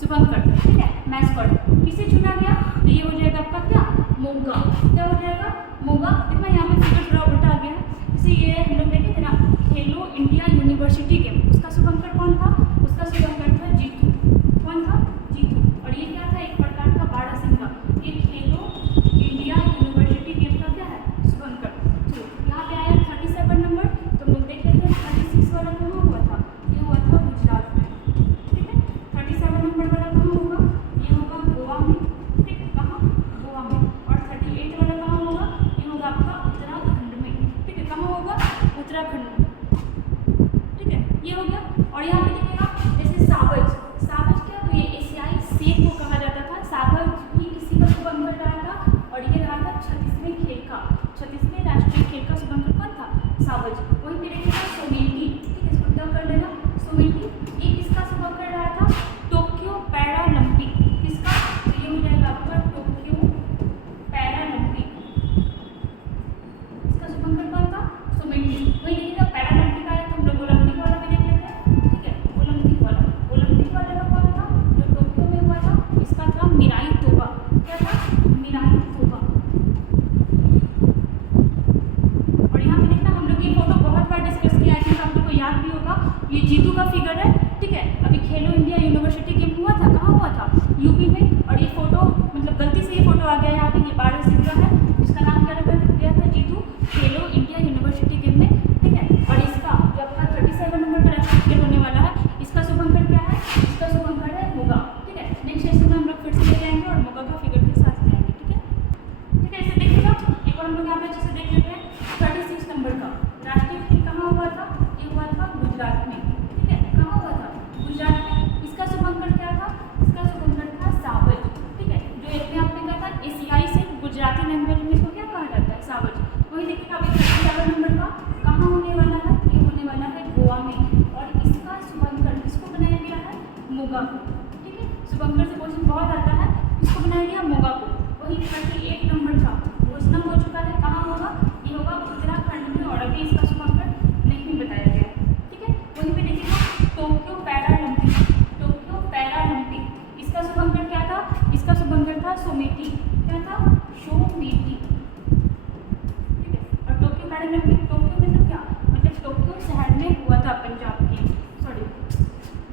शुभंकर, ठीक है, मैस्कॉट किसे चुना गया, तो ये हो जाएगा आपका क्या, मोगा, क्या हो जाएगा, मोगा। देखना यहाँ पे फिगर थोड़ा उल्टा आ गया है, इसे ये हम लोग देखे थे ना, खेलो इंडिया यूनिवर्सिटी गेम, उसका शुभंकर कौन था, उसका शुभंकर था जीतू, कौन था, जीतू। ये हो गया। और यहाँ पे देखिएगा जैसे सावज, सावज क्या, तो ये एशियाई सेब को कहा जाता था। सावज भी किसी का शुभंकर रहा था, और ये रहा था 36वें खेल का, 36वें राष्ट्रीय खेल का शुभंकर कौन था, सावज। वहीं पे देखिएगा सोमेटी, ठीक है, इसको नोट कर लेना, सोमेटी ये किसका शुभंकर रहा था, टोक्यो पैरालंपिक, किसका, तो ये हो जाएगा आपका टोक्यो पैरालंपिक, इसका शुभंकर कौन था, सोमेटी। वही देखिएगा पैरालंपिक आया तो हम लोग ओलंपिक वाला भी देख लेते हैं, ठीक है, ओलंपिक वाला, ओलंपिक वाले का कौन था, जो टोक्यो में हुआ था, इसका था मिराई तोबा, क्या था, मिराई तोबा। और यहाँ पे देखना हम लोग ये फोटो बहुत बार डिस्कस किया है, आप लोग को याद भी होगा, ये जीतू का फिगर है, ठीक है। अभी खेलो इंडिया यूनिवर्सिटी गेम हुआ था, कहाँ हुआ था, यूपी में। और ये फोटो मतलब गलती से ये फोटो आ गया यहाँ पे, ये 12 सिंह का है, इसका नाम क्या रखा गया था, जीतू खेलो इंडिया यूनिवर्सिटी गेम में, ठीक है। और इसका जो आपका 37 नंबर का राष्ट्रीय खेल होने वाला है, इसका शुभंकर क्या है, इसका शुभंकर है मोगा, ठीक है। नेक्स्ट सेशन में हम लोग फिर से ले जाएंगे और मोगा का फिगर के साथ जाएंगे, ठीक है, ठीक है। इसे देखिएगा एक बार हम लोग यहाँ पे अच्छे से देख लेते हैं। 36 नंबर का राष्ट्रीय खेल कहाँ हुआ था, ये हुआ था गुजरात में, ठीक है, कहाँ हुआ था, गुजरात में। इसका शुभंकर क्या था, इसका शुभंकर था सावज, ठीक है। जो एक आपने कहा था एशियाई से गुजराती लैंग्वेज में इसको क्या कहा जाता है, सावज। वही देखिएगा अभी 37 नंबर का कहाँ होने वाला है, ये होने वाला है गोवा में, और इसका शुभंकर किसको बनाया गया है, मोगा को, ठीक है। शुभंकर से क्वेश्चन बहुत आता है, इसको बनाया गया मोगा को। वही 38 नंबर का घोषणा हो चुका है, कहाँ होगा, ये होगा उत्तराखंड में, और अभी इसका शुभंकर नहीं बताया गया, ठीक है। वहीं पे देखिएगा टोक्यो पैरालंपिक, टोक्यो पैरालंपिक, इसका शुभंकर क्या था, इसका शुभंकर था सोमेटी, क्या था, सोमेटी, ठीक है। और टोक्यो पैरालंपिक, टोक्यो में तो क्या मतलब टोक्यो शहर में हुआ था, पंजाब की, सॉरी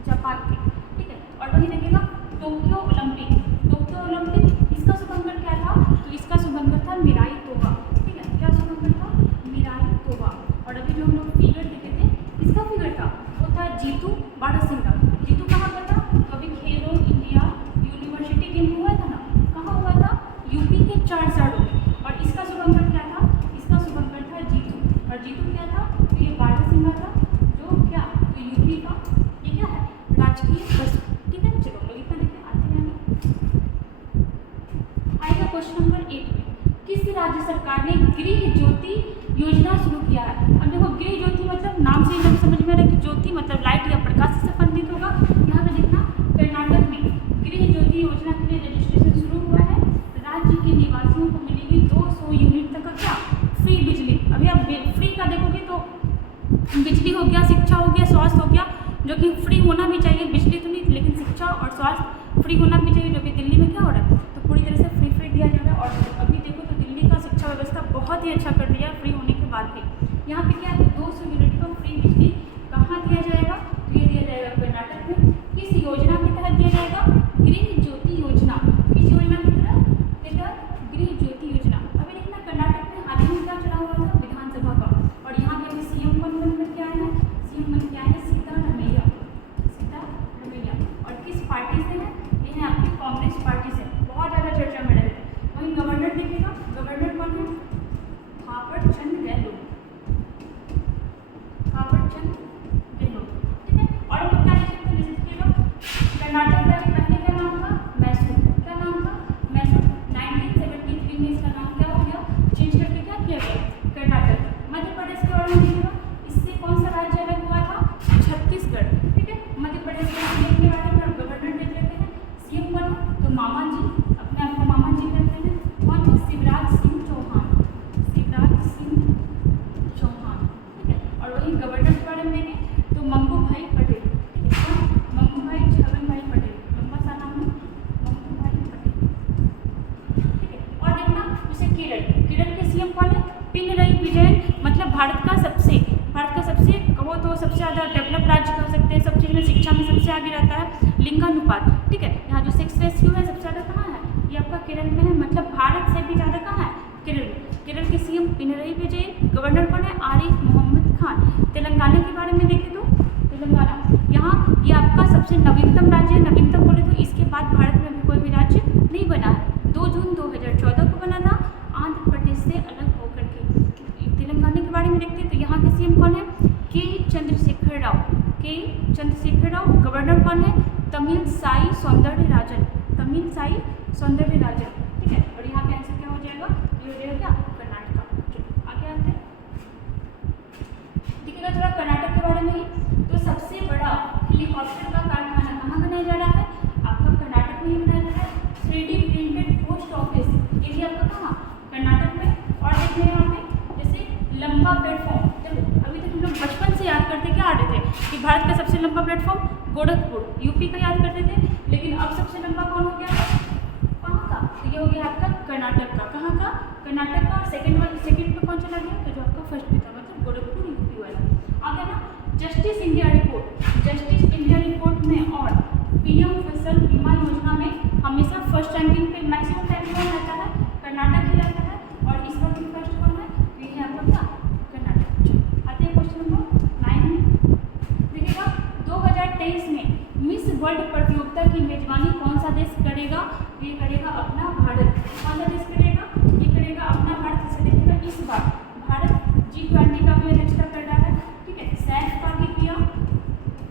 जापान की, ठीक है। और वही देखिएगा टोक्यो ओलंपिक, टोक्यो ओलंपिक, इसका शुभंकर क्या था, तो इसका शुभंकर था मिराई तोबा, ठीक है। क्या शुभंकर था, मिराई तोबा। और अभी जो हम लोग फिगर देखे थे, किसका फिगर था, वो था जीतू बाड़ासिंह का। जीतू कहाँ का था, तो अभी खेलो इंडिया यूनिवर्सिटी गेम हुआ था ना, कहाँ हुआ था, यूपी के चारसाड़ो में। और इसका शुभंकर क्या था, इसका शुभंकर था जीतू, और जीतू क्या था, तो ये बाड़ासिंह था, जो क्या, तो यूपी का ये क्या है, राजकीय पशु, ठीक है। चलो लोग इतना देखते आते हैं। आएगा क्वेश्चन नंबर 8 में, किस राज्य सरकार ने गृह ज्योति योजना शुरू किया है। अब देखो गृह ज्योति मतलब नाम से ही लोग समझ में आ रहा है कि ज्योति मतलब लाइट या प्रकाश से संबंधित होगा। यहाँ पे देखना कर्नाटक में गृह ज्योति योजना के लिए रजिस्ट्रेशन शुरू हुआ है। राज्य के निवासियों को मिलेगी 200 यूनिट तक का क्या, फ्री बिजली। अभी आप फ्री का देखोगे तो बिजली हो गया, शिक्षा हो गया, स्वास्थ्य हो गया, जो कि फ्री होना भी चाहिए, बिजली तो नहीं लेकिन शिक्षा और स्वास्थ्य फ्री होना भी चाहिए, जो कि दिल्ली में क्या हो रहा है, तो पूरी तरह से फ्री दिया जा रहा है। और अभी देखो तो दिल्ली का शिक्षा व्यवस्था बहुत ही अच्छा कर दिया है फ्री होने के बाद भी। यहाँ पे क्या है, 200 यूनिट का फ्री बिजली कहाँ दिया जाएगा, तो ये दिया जाएगा कर्नाटक में। किस योजना के तहत दिया जाएगा, गृह ज्योति योजना, किस योजना के तहत, गृह ज्योति योजना। अभी देखना कर्नाटक में हाल ही में क्या चला हुआ था, विधानसभा का, और यहाँ पे अभी सीएम कौन बन के आए हैं, सीएम बन के आए हैं सिद्धारमैया, सिद्धारमैया। और किस पार्टी से है, ये है आपकी कांग्रेस पार्टी से, बहुत ज़्यादा चर्चा में रहे। वहीं गवर्नर देखिएगा, गवर्नर कौन है, थावरचंद गहलोत, थावरचंद गहलोत, ठीक है। और हम लोग क्या लिख सकते हैं, लिखिएगा कर्नाटक का पहले क्या नाम था, मैसूर, क्या नाम था, मैसूर। 1973 में इसका नाम क्या हो गया, चेंज करके क्या किया गया, कर्नाटक। मध्य प्रदेश के बारे में देखिएगा, इससे कौन सा राज्य अलग हुआ था, छत्तीसगढ़, ठीक है। मध्य प्रदेश के बारे में गवर्नर देख लेते हैं, सीएम कौन, तो मामा जी, अपने आप को मामा जी कहते हैं, कौन, शिवराज सिंह चौहान, शिवराज सिंह चौहान, ठीक है। और वही गवर्नर के बारे में देखें तो मंगू भाई पटेल, ठीक है, मंगू भाई छगन भाई पटेल, लंबा सा नाम है मंगू भाई पटेल, ठीक है। और देखना जैसे केरल, केरल के सीएम कौन है, पिनरई विजयन, मतलब भारत का सबसे कहो तो सबसे ज़्यादा डेवलप राज्य कह सकते हैं, सब चीज़ में शिक्षा में सबसे आगे रहता है, लिंगानुपात, ठीक है। यहाँ जो सेक्स रेशियो है सबसे ज़्यादा कहाँ है, ये आपका केरल में है, मतलब भारत से भी ज़्यादा कहाँ है, केरल में। केरल के सीएम पिनरई विजयन, गवर्नर कौन है, आरिफ मोहम्मद खान। तेलंगाना के बारे में देखें तो तेलंगाना, यहाँ ये आपका सबसे नवीनतम राज्य है, नवीनतम बोले तो इसके बाद भारत में अभी कोई भी राज्य नहीं बना है। 2 जून 2014 को बना था, आंध्र प्रदेश से अलग होकर के। तेलंगाना के बारे में देखते हैं तो यहाँ के सीएम कौन है, के चंद्रशेखर राव, के चंद्रशेखर राव। गवर्नर कौन है? तमिलसाई सौंदरराजन, तमिलसाई सौंदरराजन, ठीक है। और यहाँ पे आंसर क्या हो जाएगा? ये हो जाएगा क्या? कर्नाटका। चलो आगे आते हैं, देखिएगा थोड़ा कर्नाटक के बारे में ही। तो सबसे बड़ा हेलीकॉप्टर का कारखाना कहाँ बनाया जा रहा है? आपका कर्नाटक में ही बनाया जा रहा है। 3D प्रिंटेड पोस्ट ऑफिस, ये भी आपका कहाँ? कर्नाटक में। और देखिए यहाँ पे जैसे लंबा प्लेटफॉर्म, देखो अभी तक हम लोग बचपन से याद करते क्या आते थे कि भारत का सबसे लंबा प्लेटफॉर्म गोरखपुर यूपी का याद करते थे, लेकिन अब सबसे लंबा कौन हो गया? कहाँ का? तो ये हो गया आपका कर्नाटक का। कहाँ का? कर्नाटक का। सेकंड पे कौन चला गया? तो जो आपका फर्स्ट पे था, मतलब गोरखपुर यूपी वाला। आगे ना justice India report, justice India report में और पीएम फसल बीमा योजना में हमेशा फर्स्ट रैंकिंग पे मैक्सिमम टाइम कौन रहता है? कर्नाटक ही रहता है। और इस बार भी फर्स्ट कौन है? ये है आपका क्या? कर्नाटक। आते हैं क्वेश्चन नंबर 9 में। देखिएगा 2023 में मिस वर्ल्ड प्रतियोगिता की मेजबानी कौन सा देश करेगा? ये करेगा अपना भारत। कौन सा देश करेगा? ये करेगा अपना भारत। इसे देखिएगा इस बार भारत G20 का भी अध्यक्षता कर रहा है, ठीक है। सैफ का भी किया,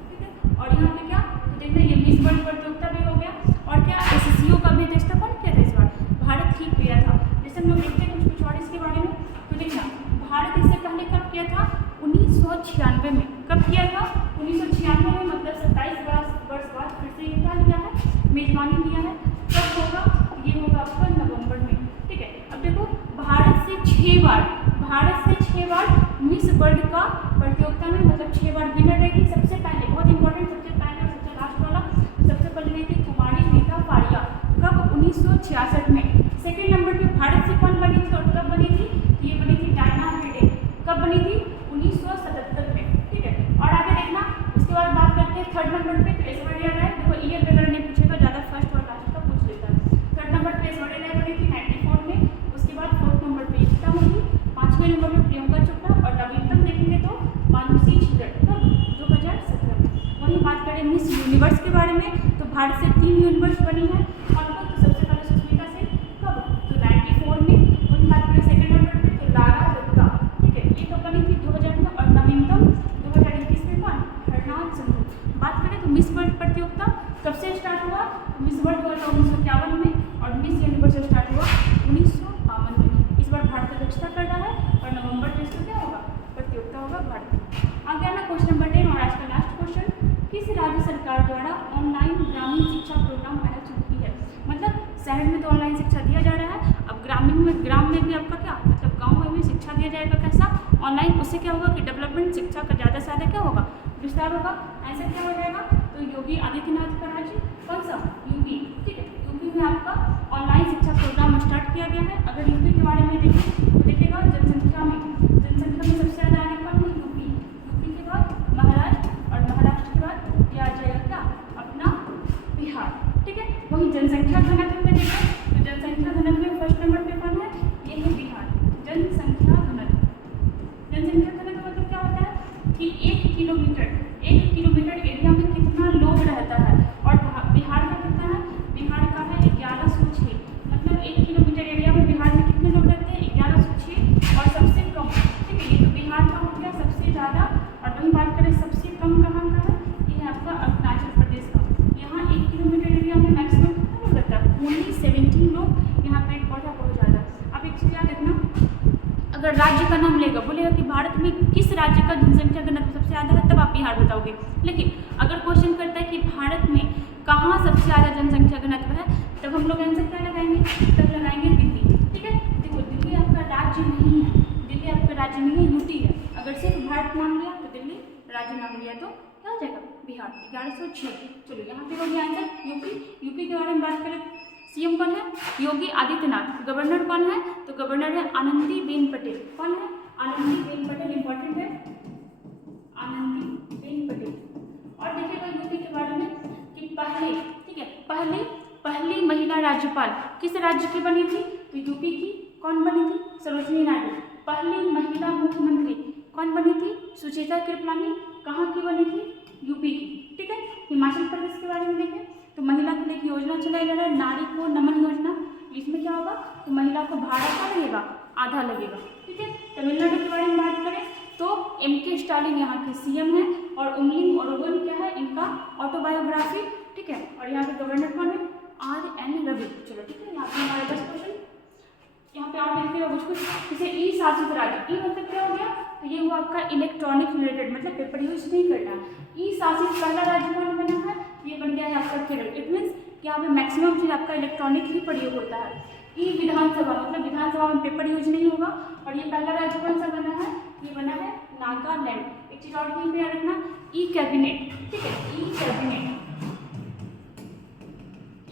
ठीक है। और यहाँ पे क्या? तो देखना ये मिस वर्ल्ड प्रतियोगिता भी हो गया। और क्या SCO का भी अध्यक्षता कौन किया था इस बार? भारत ही किया था। जैसे हम लोग देखते हैं कुछ और इसके बारे में, तो देखना भारत इससे पहले कब किया था? 1996 में। कब किया था? 1996 में, मतलब 27 वर्ष बाद फिर से ये क्या लिया है? मेजबानी लिया है। कब होगा? ये होगा आपका नवंबर में, ठीक है। अब देखो भारत से 6 बार मिस वर्ल्ड का प्रतियोगिता में, मतलब 6 बार विनर रही। सबसे पहले बहुत इंपॉर्टेंट, सबसे पहले और सबसे लास्ट वाला, सबसे पहले रही थी कुमारी मीता फारिया। कब? 1966 में। सेकेंड नंबर पे भारत से कौन बनी थी और कब बनी थी? ये बनी थी डायना हेडे। कब बनी थी? 1977 में, ठीक है। और आगे देखना उसके बाद बात करते हैं थर्ड नंबर पे। तो ऐश्वर्या राय, देखो ईयर वगैरह नहीं पूछेगा, ज़्यादा फर्स्ट और लास्ट का पूछ लेता है। थर्ड नंबर पे ऐश्वर्या राय बनी थी 94 में। उसके बाद फोर्थ नंबर पे एकता होगी, 5वें नंबर पे प्रियंका चोपड़ा, और नवीनतम देखेंगे तो मानुषी छिल्लर, कब? 2017 में। वहीं बात करें मिस यूनिवर्स के बारे में, तो भारत से 3 यूनिवर्स बनी है। और कब? तो सबसे पहले सुष्मिता सेन, कब? तो 94 में। वहीं बात करें सेकंड नंबर पे तो लारा दत्ता, ठीक है, ये तो बनी थी 2000 में। और नवीनतम 2021 में कौन? हरनाथ संधू। बात करें तो मिस वर्ल्ड प्रतियोगिता कब से स्टार्ट हुआ? मिस वर्ल्ड हुआ था 1951 में, और मिस यूनिवर्स स्टार्ट हुआ 1952 में। इस बार भारत अध्यक्षता कर रहा है, और नवंबर में इसको क्या होगा? प्रतियोगिता होगा भारत में। आगे आना क्वेश्चन नंबर 10 और आज का लास्ट क्वेश्चन। किस राज्य सरकार द्वारा ऑनलाइन ग्रामीण शिक्षा प्रोग्राम पहल शुरू की है? मतलब शहर में तो ऑनलाइन शिक्षा दिया जा रहा है, अब ग्राम में भी आपका क्या, मतलब गाँव में भी शिक्षा दिया जाएगा। कैसा? ऑनलाइन। उससे क्या होगा कि डेवलपमेंट, शिक्षा का ज़्यादा से ज़्यादा क्या होगा? विस्तार होगा। आंसर क्या हो जाएगा? तो योगी आदित्यनाथ का राज्य कौन सा? यूपी, ठीक है। यूपी में आपका ऑनलाइन शिक्षा प्रोग्राम स्टार्ट किया गया है। अगर यूपी के बारे में देखें तो देखिएगा जनसंख्या में सबसे ज़्यादा आगे कौन है? यूपी के बाद महाराष्ट्र, और महाराष्ट्र के बाद यह आ जाएगा क्या? अपना बिहार, ठीक है। वहीं जनसंख्या घनत्व में देखें तो जनसंख्या घनत्व में फर्स्ट नंबर पे कौन है? ये है बिहार। जनसंख्या घनत्व मतलब क्या होता है कि 1 किलोमीटर एरिया में कितना लोग रहता है। और बिहार का कितना है? बिहार का है 1106, मतलब 1 किलोमीटर एरिया में बिहार में कितने लोग रहते हैं? 1106। और सबसे कम, ठीक है, ये तो बिहार का हो गया सबसे ज़्यादा। और वहीं बात करें सबसे कम कहाँ का है? ये है आपका अरुणाचल प्रदेश का। यहाँ 1 किलोमीटर एरिया में मैक्सिमम कितना लोग रहता है? ओनली 17 लोग। यहाँ पेड़ पौधा बहुत ज़्यादा। अब एक चीज़ याद रखना, अगर राज्य का नाम लेगा, बोलेगा कि भारत में किस राज्य का जनसंख्या घनत्व सबसे ज़्यादा है, तब आप बिहार बताओगे। लेकिन अगर क्वेश्चन करता है कि भारत में कहाँ सबसे ज़्यादा जनसंख्या घनत्व है, तब हम लोग आंसर क्या लगाएंगे? तब लगाएंगे दिल्ली, ठीक है। देखो दिल्ली आपका राज्य नहीं है, दिल्ली आपका राज्य नहीं है, यूटी है। अगर सिर्फ भारत नाम लिया तो दिल्ली, राज्य नाम लिया तो क्या हो जाएगा? बिहार। 1106। चलो यहाँ पे हो गया आंसर यूपी के बारे में बात करें। सीएम कौन है? योगी आदित्यनाथ। गवर्नर कौन है? तो गवर्नर है आनंदीबेन पटेल। कौन है? आनंदीबेन पटेल, इंपॉर्टेंट है, आनंदीबेन पटेल। और देखिएगा यूपी के बारे में कि पहले, ठीक है, पहली महिला राज्यपाल किस राज्य की बनी थी? तो यूपी की। कौन बनी थी? सरोजिनी नायडू। पहली महिला मुख्यमंत्री कौन बनी थी? सुचेता कृपलानी। कहाँ की बनी थी? यूपी की, ठीक है। हिमाचल प्रदेश के बारे में देखें तो महिला के लिए एक योजना चलाई जा रहा है, नारी को नमन योजना। इसमें क्या होगा? तो महिला को भाड़ा क्या लगेगा? आधा लगेगा, ठीक है। तमिलनाडु के बारे में बात करें तो MK स्टालिन यहाँ के CM है। और उमलिंग और ओवन क्या है इनका ऑटोबायोग्राफी, ठीक है। और यहाँ पे गवर्नर कौन है, R.N. रवि। चलो ठीक है, यहाँ पे हमारे पास क्वेश्चन यहाँ पे और देख रहे हो कुछ जैसे ई शासित राज्य, ई मतलब क्या हो गया, तो ये हुआ आपका इलेक्ट्रॉनिक रिलेटेड, मतलब पेपर यूज नहीं करना। ई शासित पहला राज्य कौन बना है, ये बन गया है आपका केरल। इट मीन्स कि यहाँ पे मैक्सिमम चीज आपका इलेक्ट्रॉनिक ही प्रयोग होता है। ई विधानसभा मतलब विधानसभा में पेपर यूज नहीं होगा। और ये पहला राज्य कौन सा बना है, ये बना है नागालैंड। एक चीज और यहीं पे याद रखना, ई कैबिनेट, ठीक है, ई कैबिनेट,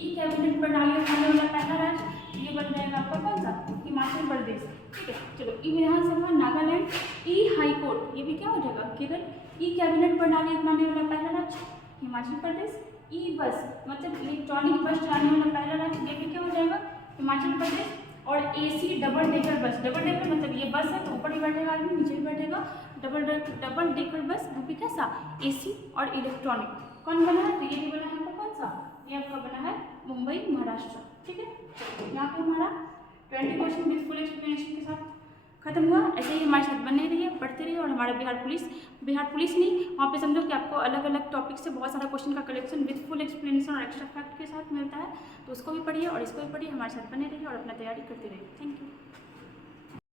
ई कैबिनेट प्रणाली बनाने वाला पहला राज्य ये बन जाएगा आपका कौन सा, हिमाचल प्रदेश, ठीक है। चलो ई विधानसभा नागालैंड, ई हाई कोर्ट ये भी क्या हो जाएगा केरल, ई कैबिनेट प्रणाली अपनाने वाला पहला राज्य हिमाचल प्रदेश, ई बस मतलब इलेक्ट्रॉनिक बस चलाने वाला पहला राज्य ये भी क्या हो जाएगा हिमाचल प्रदेश। और AC double decker bus, double decker मतलब ये बस है तो ऊपर भी बैठेगा आदमी नीचे भी बैठेगा, डबल डेकर बस वो भी कैसा AC और इलेक्ट्रॉनिक कौन बना है, तो ये भी बना है आपका कौन सा, ये आपका बना है मुंबई महाराष्ट्र, ठीक है। यहाँ पे हमारा 20 क्वेश्चन विद फुल एक्सप्लेनेशन के साथ खत्म हुआ। ऐसे ही हमारे साथ बने रहिए, पढ़ते रहिए। और हमारा बिहार पुलिस नहीं, वहाँ पे समझो कि आपको अलग अलग टॉपिक से बहुत सारा क्वेश्चन का कलेक्शन विद फुल एक्सप्लेनेशन और एक्स्ट्रा फैक्ट के साथ मिलता है, तो उसको भी पढ़िए और इसको भी पढ़िए, हमारे साथ बने रहिए और अपना तैयारी करते रहिए। Thank you.